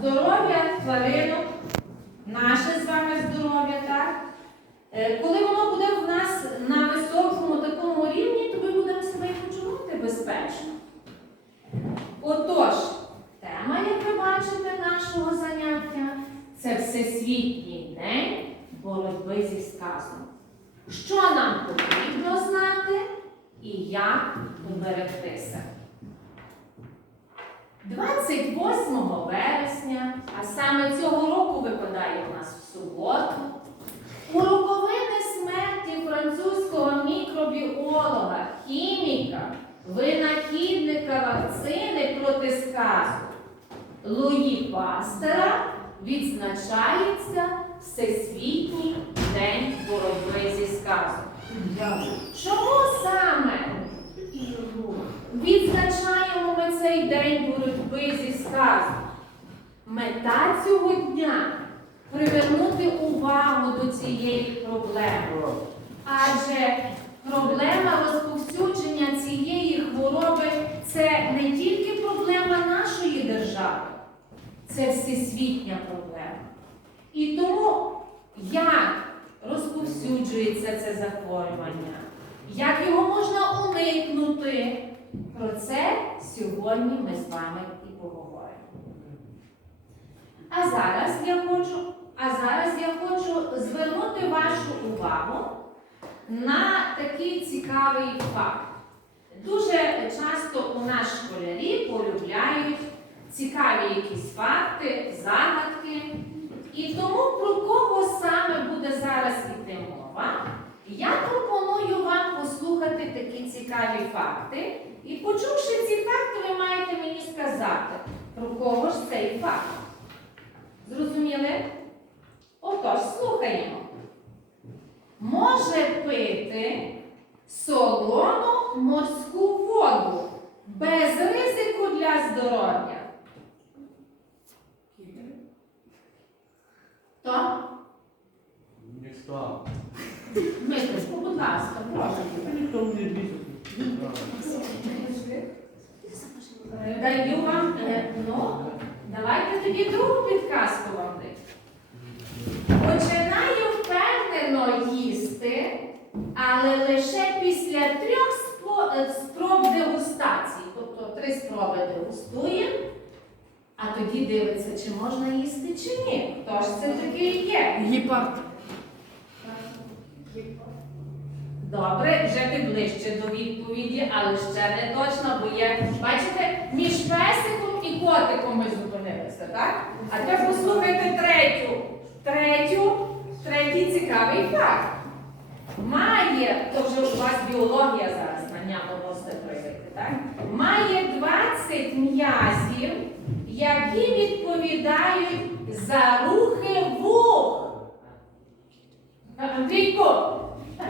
здоров'я тваринок, наше з вами здоров'я, так? Е, Коли воно буде в нас на високому такому рівні, то ми будемо себе почувати безпечно. Отож, тема, як ви бачите, нашого заняття це Всесвітній день боротьби зі сказом. Що нам потрібно знати і як уберегтися? 28 вересня, а саме цього року випадає у нас в суботу, у роковини смерті французького мікробіолога, хіміка, винахідника вакцини проти сказу Луї Пастера відзначається Всесвітній день боротьби зі сказом. Чому саме відзначаємо цей день боротьби зі сказом? Мета цього дня привернути увагу до цієї проблеми. Адже проблема розповсюдження цієї хвороби це не тільки проблема нашої держави, це всесвітня проблема. І тому як розповсюджується це захворювання, як його можна уникнути, про це сьогодні ми з вами і поговоримо. А зараз я хочу, а зараз я хочу звернути вашу увагу на такий цікавий факт. Дуже часто у нас школярі полюбляють цікаві якісь факти, загадки. І тому про кого саме буде зараз йти мова, я пропоную вам цікаві факти. І почувши ці факти, ви маєте мені сказати, про кого ж цей факт. Зрозуміли? Отож, слухаємо. Може пити солону морську воду без ризику для здоров'я. Хто? Ніхто. Будь ласка, прошу. Ніхто не більше. Е, Даю вам, е, ну, давайте тоді другу підказку вам даю. Починаю впевнено їсти, але лише після трьох е, спроб дегустації. Тобто три спроби дегустує, а тоді дивиться, чи можна їсти, чи ні. Хто ж це такий є? Гепард. Добре, вже ти ближче до відповіді, але ще не точно, бо є. Бачите, між песиком і котиком ми зупинилися, так? А тепер послухайте третю. Третю, третій цікавий факт. Має, то вже у вас біологія зараз знання мусите проявити, так? Має 20 м'язів, які відповідають за рухи. Андрійко,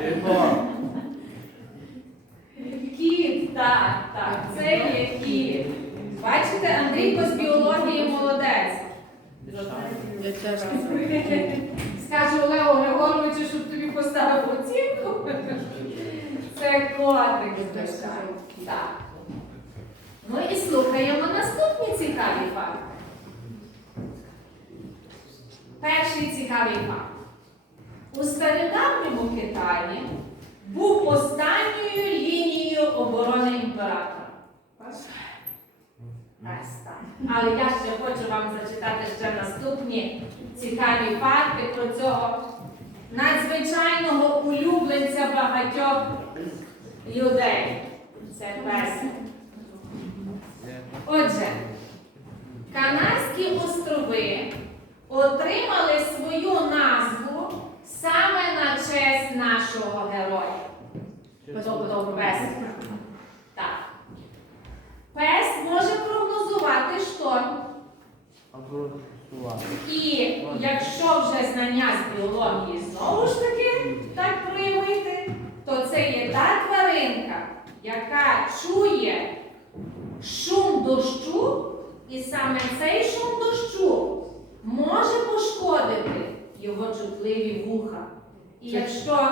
Ніхто. Кіт, так, так, це є кіт. Бачите, Андрійко з біології молодець. Скаже Олегу Григоровичу, щоб тобі поставив оцінку. Це котик, звичайно. Так. Ну і слухаємо наступні цікаві факти. Перший цікавий факт. У стародавньому Китаї був останньою лінією оборони імператора. Але я ще хочу вам зачитати ще наступні цікаві факти про цього надзвичайного улюбленця багатьох людей. Це песик. Отже, Канарські острови отримали свою назву саме на честь нашого героя. Тобто песика. Так. Пес може прогнозувати шторм. І якщо вже знання з біології знову ж таки так проявити, то це є та тваринка, яка чує шум дощу, і саме цей шум дощу може пошкодити його чутливі вуха. І якщо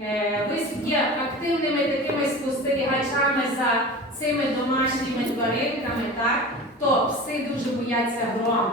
е, ви є активними такими спостерігачами за цими домашніми тваринками, так, то пси дуже бояться грому.